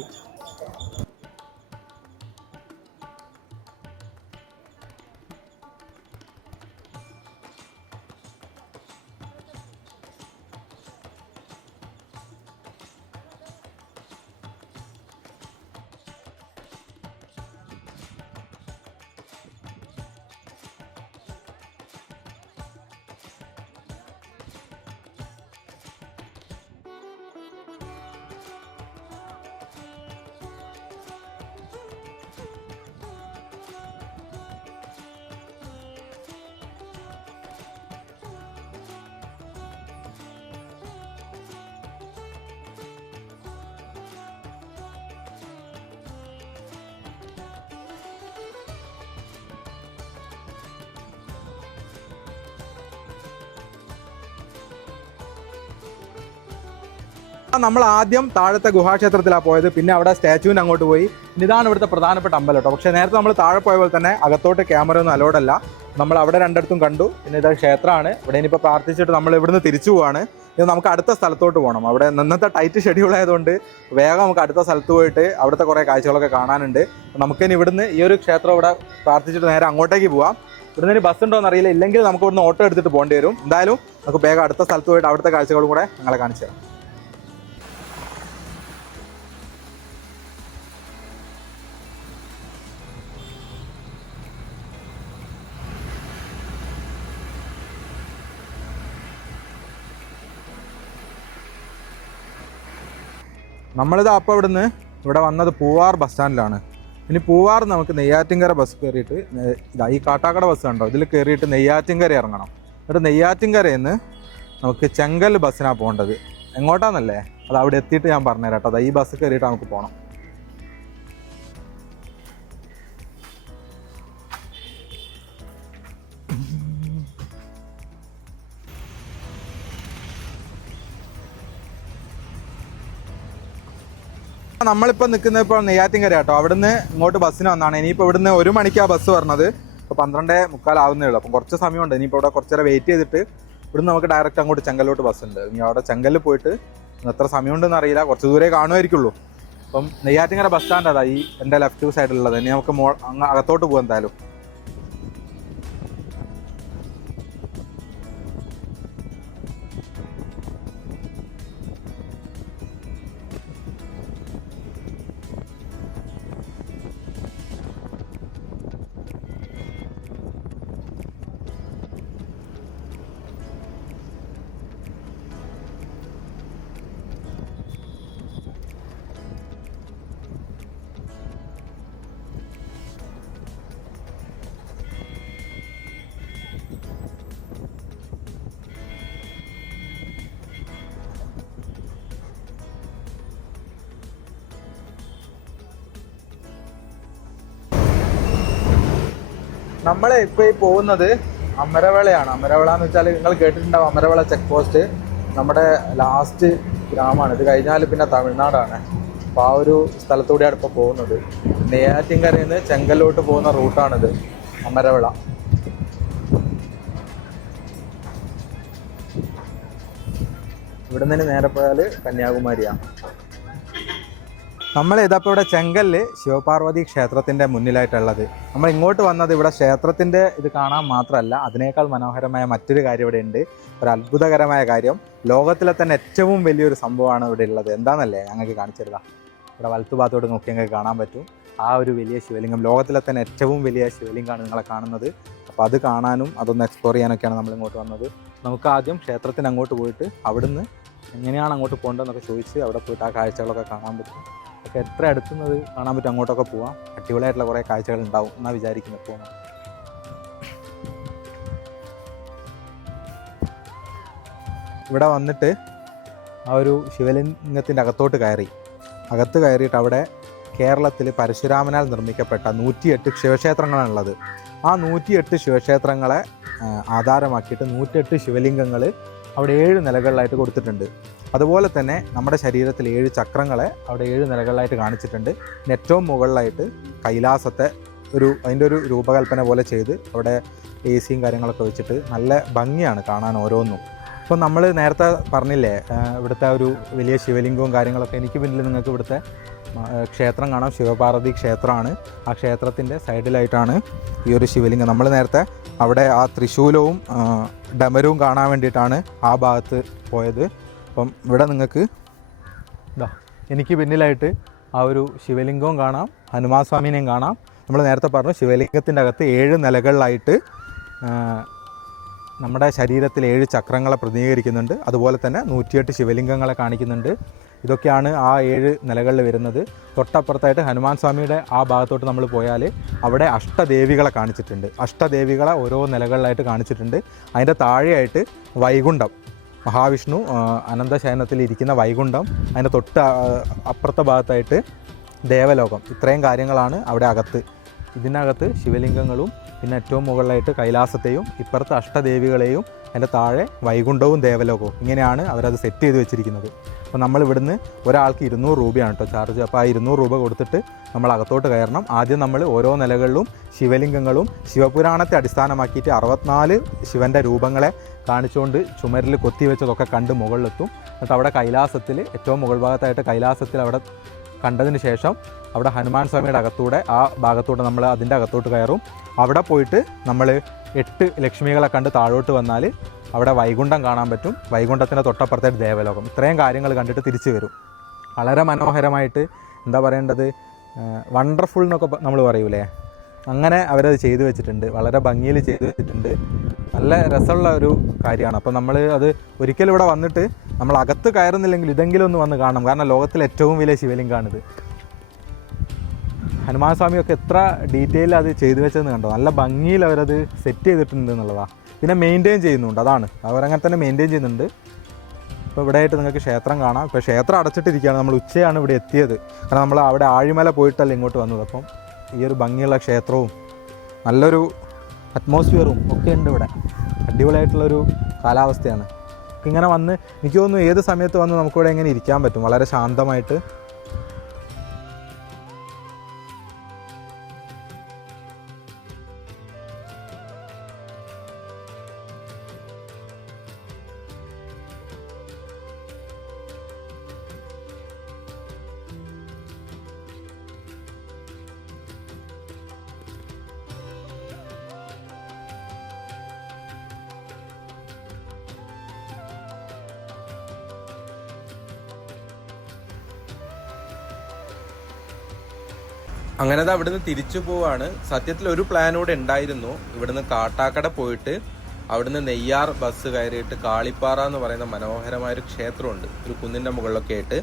നമ്മൾ ആദ്യം താഴത്തെ ഗുഹാക്ഷേത്രത്തിലാണ് പോയത്, പിന്നെ അവിടെ സ്റ്റാച്ചുവിന് അങ്ങോട്ട് പോയി. ഇതാണ് ഇവിടുത്തെ പ്രധാനപ്പെട്ട അമ്പലം കേട്ടോ. പക്ഷേ നേരത്തെ നമ്മൾ താഴെ പോയ പോലെ തന്നെ അകത്തോട്ട് ക്യാമറ ഒന്നും അലോഡല്ല. നമ്മൾ അവിടെ രണ്ടിടത്തും കണ്ടു. പിന്നെ ഇത് ക്ഷേത്രമാണ്. ഇവിടെ ഇനിയിപ്പോൾ പ്രാർത്ഥിച്ചിട്ട് നമ്മൾ ഇവിടുന്ന് തിരിച്ചു പോവാണ്. ഇത് നമുക്ക് അടുത്ത സ്ഥലത്തോട്ട് പോകണം. അവിടെ ഇന്നത്തെ ടൈറ്റ് ഷെഡ്യൂൾ ആയതുകൊണ്ട് വേഗം നമുക്ക് അടുത്ത സ്ഥലത്ത് പോയിട്ട് അവിടുത്തെ കുറേ കാഴ്ചകളൊക്കെ കാണാനുണ്ട്. നമുക്കിനി ഇവിടുന്ന് ഈ ഒരു ക്ഷേത്രം ഇവിടെ പ്രാർത്ഥിച്ചിട്ട് നേരെ അങ്ങോട്ടേക്ക് പോവാം. ഇവിടുന്ന് ഇനി ബസ് ഉണ്ടോ എന്നറിയില്ല. ഇല്ലെങ്കിൽ നമുക്ക് ഇവിടുന്ന് ഓട്ടോ എടുത്തിട്ട് പോകേണ്ടി വരും. എന്തായാലും നമുക്ക് വേഗം അടുത്ത സ്ഥലത്ത് പോയിട്ട് അവിടുത്തെ കാഴ്ചകളും കൂടെ ഞങ്ങളെ കാണിച്ചു തരാം. നമ്മളിത് അപ്പോൾ ഇവിടെ വന്നത് പൂവാർ ബസ് സ്റ്റാൻഡിലാണ്. ഇനി പൂവാർ നമുക്ക് നെയ്യാറ്റിൻകര ബസ് കയറിയിട്ട് ഈ കാട്ടാക്കട ബസ് കണ്ടോ, ഇതിൽ കയറിയിട്ട് നെയ്യാറ്റിൻകര ഇറങ്ങണം. എന്നിട്ട് നെയ്യാറ്റിൻകരയിൽ നിന്ന് നമുക്ക് ചെങ്കൽ ബസ്സിനാണ് പോകേണ്ടത്. എങ്ങോട്ടാന്നല്ലേ അത് അവിടെ എത്തിയിട്ട് ഞാൻ പറഞ്ഞുതരാം കേട്ടോ. ഈ ബസ് കയറിയിട്ട് നമുക്ക് പോകണം. നമ്മളിപ്പോൾ നിൽക്കുന്നത് ഇപ്പോൾ നെയ്യാറ്റിൻകര കേട്ടോ. അവിടുന്ന് ഇങ്ങോട്ട് ബസ്സിന് വന്നതാണ്. ഇനിയിപ്പോൾ ഇവിടുന്ന് 1 മണിക്കാണ് ബസ് പറഞ്ഞത്. ഇപ്പോൾ 12:45 ആവുന്നേ ഉള്ളൂ. അപ്പം കുറച്ച് സമയമുണ്ട്. ഇനിയിപ്പോൾ ഇവിടെ കുറച്ചേരം വെയിറ്റ് ചെയ്തിട്ട് ഇവിടുന്ന് നമുക്ക് ഡയറക്റ്റ് അങ്ങോട്ട് ചെങ്കലിലോട്ട് ബസ് ഉണ്ട്. ഇനി അവിടെ ചെങ്കലിൽ പോയിട്ട് എത്ര സമയമുണ്ടെന്ന് അറിയില്ല, കുറച്ച് ദൂരേ കാണുമായിരിക്കുള്ളൂ. അപ്പം നെയ്യാറ്റിൻകര ബസ് സ്റ്റാൻഡ് അതാ ഈ എൻ്റെ ലെഫ്റ്റ് സൈഡിലുള്ളത്. ഇനി നമുക്ക് അങ്ങ് അകത്തോട്ട് പോകാം എന്തായാലും. നമ്മൾ ഇപ്പോൾ ഈ പോകുന്നത് അമരവിളയാണ്. അമരവിള എന്ന് വെച്ചാൽ നിങ്ങൾ കേട്ടിട്ടുണ്ടാവും, അമരവിള ചെക്ക് പോസ്റ്റ് നമ്മുടെ ലാസ്റ്റ് ഗ്രാമമാണ്. ഇത് കഴിഞ്ഞാൽ പിന്നെ തമിഴ്നാടാണ്. അപ്പോൾ ആ ഒരു സ്ഥലത്തൂടെയാണ് ഇപ്പോൾ പോകുന്നത്. നെയ്യാറ്റിൻകരയിൽ നിന്ന് ചെങ്കലിലോട്ട് പോകുന്ന റൂട്ടാണിത്, അമരവിള. ഇവിടെ നിന്ന് നേരെ പോയാൽ കന്യാകുമാരിയാണ്. നമ്മൾ ഇതപ്പോൾ ഇവിടെ ചെങ്കലിൽ ശിവപാർവതി ക്ഷേത്രത്തിൻ്റെ മുന്നിലായിട്ടുള്ളത്. നമ്മൾ ഇങ്ങോട്ട് വന്നത് ഇവിടെ ക്ഷേത്രത്തിൻ്റെ ഇത് കാണാൻ മാത്രമല്ല, അതിനേക്കാൾ മനോഹരമായ മറ്റൊരു കാര്യം ഇവിടെ ഉണ്ട്. ഒരു അത്ഭുതകരമായ കാര്യം, ലോകത്തിലെ തന്നെ ഏറ്റവും വലിയൊരു സംഭവമാണ് ഇവിടെ ഉള്ളത്. എന്താണെന്നല്ലേ ഞങ്ങൾക്ക് കാണിച്ചിരുക. ഇവിടെ വലത്തുഭാഗത്തോട്ട് നോക്കി ഞങ്ങൾക്ക് കാണാൻ പറ്റും ആ ഒരു വലിയ ശിവലിംഗം. ലോകത്തിലെ തന്നെ ഏറ്റവും വലിയ ശിവലിംഗമാണ് നിങ്ങളെ കാണുന്നത്. അപ്പോൾ അത് കാണാനും അതൊന്ന് എക്സ്പ്ലോർ ചെയ്യാനൊക്കെയാണ് നമ്മൾ ഇങ്ങോട്ട് വന്നത്. നമുക്ക് ആദ്യം ക്ഷേത്രത്തിന് അങ്ങോട്ട് പോയിട്ട് അവിടുന്ന് എങ്ങനെയാണ് അങ്ങോട്ട് പോകേണ്ടതെന്നൊക്കെ ചോദിച്ച് അവിടെ പോയിട്ട് ആ കാഴ്ചകളൊക്കെ കാണാൻ പറ്റും. ഒക്കെ എത്ര അടുത്തുന്നത് കാണാൻ പറ്റും. അങ്ങോട്ടൊക്കെ പോവാം. അടിപൊളിയായിട്ടുള്ള കുറേ കാഴ്ചകൾ ഉണ്ടാവും എന്നാണ് വിചാരിക്കുന്നത്. പോകണം. ഇവിടെ വന്നിട്ട് ആ ഒരു ശിവലിംഗത്തിൻ്റെ അകത്തോട്ട് അകത്ത് കയറിയിട്ട് അവിടെ കേരളത്തിൽ പരശുരാമനാൽ നിർമ്മിക്കപ്പെട്ട 108 ശിവക്ഷേത്രങ്ങളാണുള്ളത്. ആ 108 ശിവക്ഷേത്രങ്ങളെ ആധാരമാക്കിയിട്ട് 108 ശിവലിംഗങ്ങൾ അവിടെ 7 നിലകളിലായിട്ട് കൊടുത്തിട്ടുണ്ട്. അതുപോലെ തന്നെ നമ്മുടെ ശരീരത്തിൽ 7 ചക്രങ്ങളെ അവിടെ 7 നിലകളിലായിട്ട് കാണിച്ചിട്ടുണ്ട്. ഏറ്റവും മുകളിലായിട്ട് കൈലാസത്തെ അതിൻ്റെ ഒരു രൂപകൽപ്പന പോലെ ചെയ്ത് അവിടെ AC കാര്യങ്ങളൊക്കെ വെച്ചിട്ട് നല്ല ഭംഗിയാണ് കാണാൻ ഓരോന്നും. ഇപ്പം നമ്മൾ നേരത്തെ പറഞ്ഞില്ലേ ഇവിടുത്തെ ഒരു വലിയ ശിവലിംഗവും കാര്യങ്ങളൊക്കെ. എനിക്ക് പിന്നിൽ നിങ്ങൾക്ക് ഇവിടുത്തെ ക്ഷേത്രം കാണാം. ശിവപാർവതി ക്ഷേത്രമാണ്. ആ ക്ഷേത്രത്തിൻ്റെ സൈഡിലായിട്ടാണ് ഈ ഒരു ശിവലിംഗം. നമ്മൾ നേരത്തെ അവിടെ ആ ത്രിശൂലവും ഡമരവും കാണാൻ വേണ്ടിയിട്ടാണ് ആ ഭാഗത്ത് പോയത്. അപ്പം ഇവിടെ നിങ്ങൾക്ക് എനിക്ക് പിന്നിലായിട്ട് ആ ഒരു ശിവലിംഗവും കാണാം, ഹനുമാൻ സ്വാമിനെയും കാണാം. നമ്മൾ നേരത്തെ പറഞ്ഞു ശിവലിംഗത്തിൻ്റെ അകത്ത് 7 നിലകളിലായിട്ട് നമ്മുടെ ശരീരത്തിൽ 7 ചക്രങ്ങളെ പ്രതിനിധീകരിക്കുന്നുണ്ട്. അതുപോലെ തന്നെ 108 ശിവലിംഗങ്ങളെ കാണിക്കുന്നുണ്ട്. ഇതൊക്കെയാണ് ആ 7 നിലകളിൽ വരുന്നത്. തൊട്ടപ്പുറത്തായിട്ട് ഹനുമാൻ സ്വാമിയുടെ ആ ഭാഗത്തോട്ട് നമ്മൾ പോയാൽ അവിടെ അഷ്ടദേവികളെ കാണിച്ചിട്ടുണ്ട്. അഷ്ടദേവികളെ ഓരോ നിലകളിലായിട്ട് കാണിച്ചിട്ടുണ്ട്. അതിൻ്റെ താഴെയായിട്ട് വൈകുണ്ഠം, മഹാവിഷ്ണു അനന്തശയനത്തിൽ ഇരിക്കുന്ന വൈകുണ്ഠം, അതിൻ്റെ തൊട്ട് അപ്പുറത്തെ ഭാഗത്തായിട്ട് ദേവലോകം. ഇത്രയും കാര്യങ്ങളാണ് അവിടെ അകത്ത്. ഇതിനകത്ത് ശിവലിംഗങ്ങളും പിന്നെ ഏറ്റവും മുകളിലായിട്ട് കൈലാസത്തെയും ഇപ്പുറത്ത് അഷ്ടദേവികളെയും അതിൻ്റെ താഴെ വൈകുണ്ഠവും ദേവലോകവും ഇങ്ങനെയാണ് അവരത് സെറ്റ് ചെയ്ത് വെച്ചിരിക്കുന്നത്. അപ്പോൾ നമ്മൾ ഇവിടുന്ന് ഒരാൾക്ക് 200 രൂപയാണ് കേട്ടോ ചാർജ്. അപ്പോൾ ആ 200 രൂപ കൊടുത്തിട്ട് നമ്മൾ അകത്തോട്ട് കയറണം. ആദ്യം നമ്മൾ ഓരോ നിലകളിലും ശിവലിംഗങ്ങളും ശിവപുരാണത്തെ അടിസ്ഥാനമാക്കിയിട്ട് 64 ശിവൻ്റെ രൂപങ്ങളെ കാണിച്ചുകൊണ്ട് ചുമരിൽ കൊത്തിവെച്ചതൊക്കെ കണ്ട് മുകളിലെത്തും. എന്നിട്ട് അവിടെ കൈലാസത്തിൽ ഏറ്റവും മുകൾ ഭാഗത്തായിട്ട് കൈലാസത്തിൽ അവിടെ കണ്ടതിന് ശേഷം അവിടെ ഹനുമാൻ സ്വാമിയുടെ അകത്തൂടെ ആ ഭാഗത്തൂടെ നമ്മൾ അതിൻ്റെ അകത്തോട്ട് കയറും. അവിടെ പോയിട്ട് നമ്മൾ 8 ലക്ഷ്മികളെ കണ്ട് താഴോട്ട് വന്നാൽ അവിടെ വൈകുണ്ഠം കാണാൻ പറ്റും. വൈകുണ്ഠത്തിൻ്റെ തൊട്ടപ്പുറത്തായിട്ട് ദേവലോകം. ഇത്രയും കാര്യങ്ങൾ കണ്ടിട്ട് തിരിച്ചു വരും. വളരെ മനോഹരമായിട്ട്, എന്താ പറയേണ്ടത്, വണ്ടർഫുൾ എന്നൊക്കെ നമ്മൾ പറയൂലേ, അങ്ങനെ അവരത് ചെയ്തു വെച്ചിട്ടുണ്ട്. വളരെ ഭംഗിയിൽ ചെയ്തു വെച്ചിട്ടുണ്ട്. നല്ല രസമുള്ള ഒരു കാര്യമാണ്. അപ്പോൾ നമ്മൾ അത് ഒരിക്കലും ഇവിടെ വന്നിട്ട് നമ്മൾ അകത്ത് കയറുന്നില്ലെങ്കിൽ ഇതെങ്കിലും ഒന്ന് വന്ന് കാണണം. കാരണം ലോകത്തിലെ ഏറ്റവും വലിയ ശിവലിംഗമാണിത്. ഹനുമാൻ സ്വാമിയൊക്കെ എത്ര ഡീറ്റെയിൽ അത് ചെയ്തു വെച്ചതെന്ന് കണ്ടോ. നല്ല ഭംഗിയിൽ അവരത് സെറ്റ് ചെയ്തിട്ടുണ്ട് എന്നുള്ളതാണ്. പിന്നെ മെയിൻറ്റെയിൻ ചെയ്യുന്നുണ്ട്, അതാണ് അവരങ്ങനെ തന്നെ മെയിൻറ്റെയിൻ ചെയ്യുന്നുണ്ട്. ഇപ്പോൾ ഇവിടെ ആയിട്ട് നിങ്ങൾക്ക് ക്ഷേത്രം കാണാം. ഇപ്പോൾ ക്ഷേത്രം അടച്ചിട്ടിരിക്കുകയാണ്. നമ്മൾ ഉച്ചയാണ് ഇവിടെ എത്തിയത്. കാരണം നമ്മൾ അവിടെ ആഴിമല പോയിട്ടല്ല ഇങ്ങോട്ട് വന്നത്. അപ്പം ഈ ഒരു ഭംഗിയുള്ള ക്ഷേത്രവും നല്ലൊരു അറ്റ്മോസ്ഫിയറും ഒക്കെ ഉണ്ട് ഇവിടെ. അടിപൊളിയായിട്ടുള്ളൊരു കാലാവസ്ഥയാണ്. ഇങ്ങനെ വന്ന് എനിക്ക് തോന്നുന്നു ഏത് സമയത്ത് വന്ന് നമുക്കിവിടെ ഇങ്ങനെ ഇരിക്കാൻ പറ്റും വളരെ ശാന്തമായിട്ട്. അങ്ങനെ അവിടുന്ന് തിരിച്ചു പോവാണ്. സത്യത്തിൽ ഒരു പ്ലാൻ കൂടെ ഉണ്ടായിരുന്നു. ഇവിടുന്ന് കാട്ടാക്കട പോയിട്ട് അവിടുന്ന് നെയ്യാർ ബസ് കയറിയിട്ട് കാളിപ്പാറ എന്ന് പറയുന്ന മനോഹരമായൊരു ക്ഷേത്രമുണ്ട്, ഒരു കുന്നിന്റെ മുകളിലൊക്കെ ആയിട്ട്.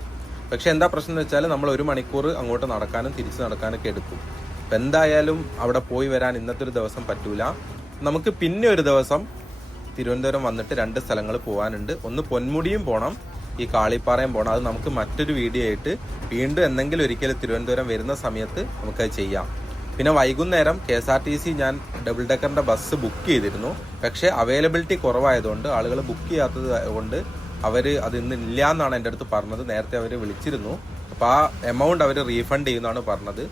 പക്ഷെ എന്താ പ്രശ്നം എന്ന് വെച്ചാൽ നമ്മൾ 1 മണിക്കൂർ അങ്ങോട്ട് നടക്കാനും തിരിച്ചു നടക്കാനൊക്കെ എടുക്കും. അപ്പം എന്തായാലും അവിടെ പോയി വരാൻ ഇന്നത്തെ ഒരു ദിവസം പറ്റൂല. നമുക്ക് പിന്നെ ഒരു ദിവസം തിരുവനന്തപുരം വന്നിട്ട് 2 സ്ഥലങ്ങൾ പോകാനുണ്ട്. ഒന്ന് പൊന്മുടിയും പോകണം, ഈ കാളിപ്പാറയും പോകണം. അത് നമുക്ക് മറ്റൊരു വീഡിയോ ആയിട്ട് വീണ്ടും എന്തെങ്കിലും ഒരിക്കലും തിരുവനന്തപുരം വരുന്ന സമയത്ത് നമുക്കത് ചെയ്യാം. പിന്നെ വൈകുന്നേരം KSRTC ഞാൻ ഡബിൾ ഡെക്കറിന്റെ ബസ് ബുക്ക് ചെയ്തിരുന്നു. പക്ഷേ അവൈലബിലിറ്റി കുറവായതുകൊണ്ട്, ആളുകൾ ബുക്ക് ചെയ്യാത്തത് കൊണ്ട് അവർ അത് ഇന്ന് ഇല്ല എന്നാണ് എൻ്റെ അടുത്ത് പറഞ്ഞത്. നേരത്തെ അവർ വിളിച്ചിരുന്നു. അപ്പോൾ ആ എമൗണ്ട് അവർ റീഫണ്ട് ചെയ്യുന്നതാണ് പറഞ്ഞത്.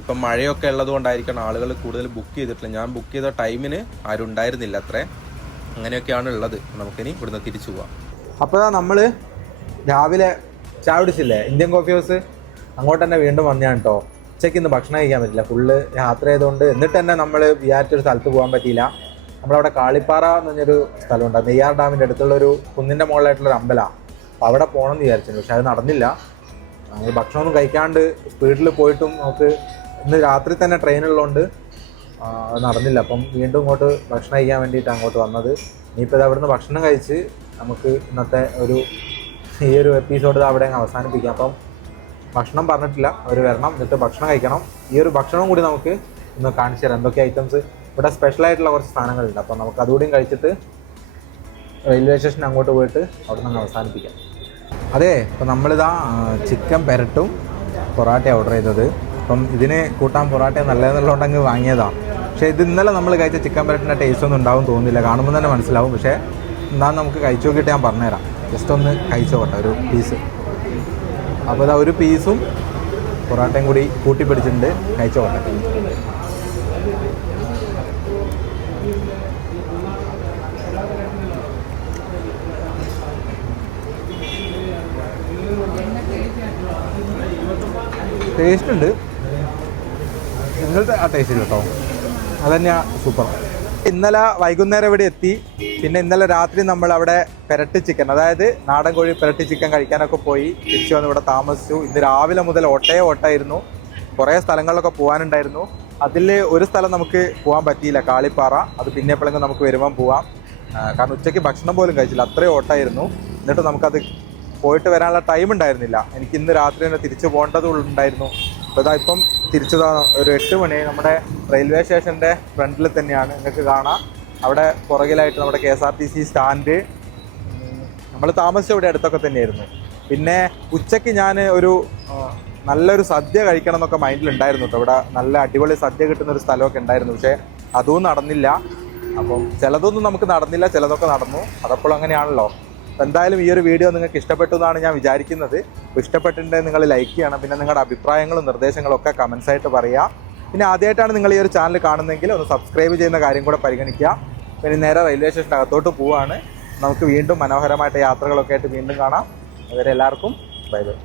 ഇപ്പം മഴയൊക്കെ ഉള്ളത് കൊണ്ടായിരിക്കണം ആളുകൾ കൂടുതൽ ബുക്ക് ചെയ്തിട്ടില്ല. ഞാൻ ബുക്ക് ചെയ്ത ടൈമിന് ആരും ഉണ്ടായിരുന്നില്ല അത്രേ. അങ്ങനെയൊക്കെയാണ് ഉള്ളത്. നമുക്കിനി ഇവിടുന്ന് തിരിച്ചു പോവാം. അപ്പോൾ നമ്മൾ രാവിലെ ചായ കുടിച്ചില്ലേ, ഇന്ത്യൻ കോഫി ഹൗസ്, അങ്ങോട്ട് തന്നെ വീണ്ടും വന്നതാണ് കേട്ടോ. ഉച്ചയ്ക്ക് ഇന്ന് ഭക്ഷണം കഴിക്കാൻ പറ്റില്ല, ഫുള്ള് യാത്ര ചെയ്തുകൊണ്ട്. എന്നിട്ട് തന്നെ നമ്മൾ വിചാരിച്ചൊരു സ്ഥലത്ത് പോകാൻ പറ്റിയില്ല. നമ്മളവിടെ കാളിപ്പാറ എന്ന് പറഞ്ഞൊരു സ്ഥലമുണ്ട്, നെയ്യാർ ഡാമിൻ്റെ അടുത്തുള്ളൊരു കുന്നിൻ്റെ മുകളിലായിട്ടുള്ളൊരു അമ്പലമാണ്. അപ്പോൾ അവിടെ പോകണം എന്ന് വിചാരിച്ചിരുന്നു. പക്ഷെ അത് നടന്നില്ല. നമ്മൾ ഭക്ഷണമൊന്നും കഴിക്കാണ്ട് സ്പീഡിൽ പോയിട്ടും നമുക്ക് ഇന്ന് രാത്രി തന്നെ ട്രെയിനുള്ളതുകൊണ്ട് അത് നടന്നില്ല. അപ്പം വീണ്ടും ഇങ്ങോട്ട് ഭക്ഷണം കഴിക്കാൻ വേണ്ടിയിട്ട് അങ്ങോട്ട് വന്നത്. ഇനിയിപ്പോൾ ഇത് അവിടുന്ന് ഭക്ഷണം കഴിച്ച് നമുക്ക് ഇന്നത്തെ ഈ ഒരു എപ്പിസോഡ് അവിടെ അവസാനിപ്പിക്കാം. അപ്പം ഭക്ഷണം പറഞ്ഞിട്ടില്ല, അവർ വരണം, എന്നിട്ട് ഭക്ഷണം കഴിക്കണം. ഈ ഒരു ഭക്ഷണം കൂടി നമുക്ക് ഇന്ന് കാണിച്ചു തരാം. എന്തൊക്കെ ഐറ്റംസ് ഇവിടെ സ്പെഷ്യലായിട്ടുള്ള കുറച്ച് സാധനങ്ങളുണ്ട്. അപ്പം നമുക്ക് അതുകൂടിയും കഴിച്ചിട്ട് റെയിൽവേ സ്റ്റേഷൻ അങ്ങോട്ട് പോയിട്ട് അവിടെ നിന്ന് അവസാനിപ്പിക്കാം. അതെ, ഇപ്പം നമ്മളിതാ ചിക്കൻ പെരട്ടും പൊറാട്ട ഓർഡർ ചെയ്തത്. അപ്പം ഇതിന് കൂട്ടാൻ പൊറാട്ട നല്ലതെന്നുള്ളതുകൊണ്ടങ്ങ് വാങ്ങിയതാണ്. പക്ഷേ ഇത് ഇന്നലെ നമ്മൾ കഴിച്ച ചിക്കൻ പെരട്ടിൻ്റെ ടേസ്റ്റ് ഒന്നും ഉണ്ടാവും തോന്നുന്നില്ല, കാണുമ്പോൾ തന്നെ മനസ്സിലാവും. പക്ഷേ എന്നാൽ നമുക്ക് കഴിച്ചു നോക്കിയിട്ട് ഞാൻ പറഞ്ഞുതരാം. ജസ്റ്റ് ഒന്ന് കഴിച്ചു നോക്കട്ടെ ഒരു പീസ്. അപ്പോൾ ഇതാ ഒരു പീസും പൊറാട്ടയും കൂടി കൂട്ടിപ്പിടിച്ചിട്ടുണ്ട്. കഴിച്ചു നോക്കട്ടെ. ടേസ്റ്റ് ഉണ്ട്, നിങ്ങളുടെ ആ ടേസ്റ്റ് കേട്ടോ, അത് തന്നെയാണ് സൂപ്പർ. ഇന്നലെ വൈകുന്നേരം ഇവിടെ എത്തി. പിന്നെ ഇന്നലെ രാത്രി നമ്മൾ അവിടെ പെരട്ട് ചിക്കൻ, അതായത് നാടൻ കോഴി പെരട്ട് ചിക്കൻ കഴിക്കാനൊക്കെ പോയി തിരിച്ചു വന്ന് ഇവിടെ താമസിച്ചു. ഇന്ന് രാവിലെ മുതൽ ഓട്ടായിരുന്നു. കുറേ സ്ഥലങ്ങളിലൊക്കെ പോകാനുണ്ടായിരുന്നു. അതിൽ ഒരു സ്ഥലം നമുക്ക് പോകാൻ പറ്റിയില്ല, കാളിപ്പാറ. അത് പിന്നെ എപ്പോഴെങ്കിലും നമുക്ക് വരുമ്പം പോവാം. കാരണം ഉച്ചയ്ക്ക് ഭക്ഷണം പോലും കഴിച്ചില്ല, അത്രയും ഓട്ടായിരുന്നു. എന്നിട്ട് നമുക്കത് പോയിട്ട് വരാനുള്ള ടൈം ഉണ്ടായിരുന്നില്ല. എനിക്ക് ഇന്ന് രാത്രി തന്നെ തിരിച്ചു പോകേണ്ടതുണ്ടായിരുന്നു. അപ്പോൾ ഇതാ ഇപ്പം തിരിച്ചതാ ഒരു 8 മണി. നമ്മുടെ റെയിൽവേ സ്റ്റേഷൻ്റെ ഫ്രണ്ടിൽ തന്നെയാണ്, നിങ്ങൾക്ക് കാണാം. അവിടെ പുറകിലായിട്ട് നമ്മുടെ KSRTC സ്റ്റാൻഡ്. നമ്മൾ താമസിച്ച ഇവിടെ അടുത്തൊക്കെ തന്നെയായിരുന്നു. പിന്നെ ഉച്ചയ്ക്ക് ഞാൻ ഒരു നല്ലൊരു സദ്യ കഴിക്കണം എന്നൊക്കെ മൈൻഡിലുണ്ടായിരുന്നു കേട്ടോ. ഇവിടെ നല്ല അടിപൊളി സദ്യ കിട്ടുന്നൊരു സ്ഥലമൊക്കെ ഉണ്ടായിരുന്നു. പക്ഷേ അതും നടന്നില്ല. അപ്പം ചിലതൊന്നും നമുക്ക് നടന്നില്ല, ചിലതൊക്കെ നടന്നു. അതപ്പോഴും അങ്ങനെയാണല്ലോ. അപ്പോൾ എന്തായാലും ഈ ഒരു വീഡിയോ നിങ്ങൾക്ക് ഇഷ്ടപ്പെട്ടു എന്നാണ് ഞാൻ വിചാരിക്കുന്നത്. അപ്പോൾ ഇഷ്ടപ്പെട്ടിട്ടുണ്ടെങ്കിൽ നിങ്ങൾ ലൈക്ക് ചെയ്യണം. പിന്നെ നിങ്ങളുടെ അഭിപ്രായങ്ങളും നിർദ്ദേശങ്ങളും ഒക്കെ കമൻസ് ആയിട്ട് പറയുക. പിന്നെ ആദ്യമായിട്ടാണ് നിങ്ങൾ ഈ ഒരു ചാനൽ കാണുന്നതെങ്കിൽ ഒന്ന് സബ്സ്ക്രൈബ് ചെയ്യുന്ന കാര്യം കൂടെ പരിഗണിക്കുക. പിന്നെ നേരെ റെയിൽവേ സ്റ്റേഷൻ്റെ അകത്തോട്ട് പോവുകയാണ്. നമുക്ക് വീണ്ടും മനോഹരമായിട്ട് യാത്രകളൊക്കെ ആയിട്ട് വീണ്ടും കാണാം. അതുവരെ എല്ലാവർക്കും ബൈ ബൈ.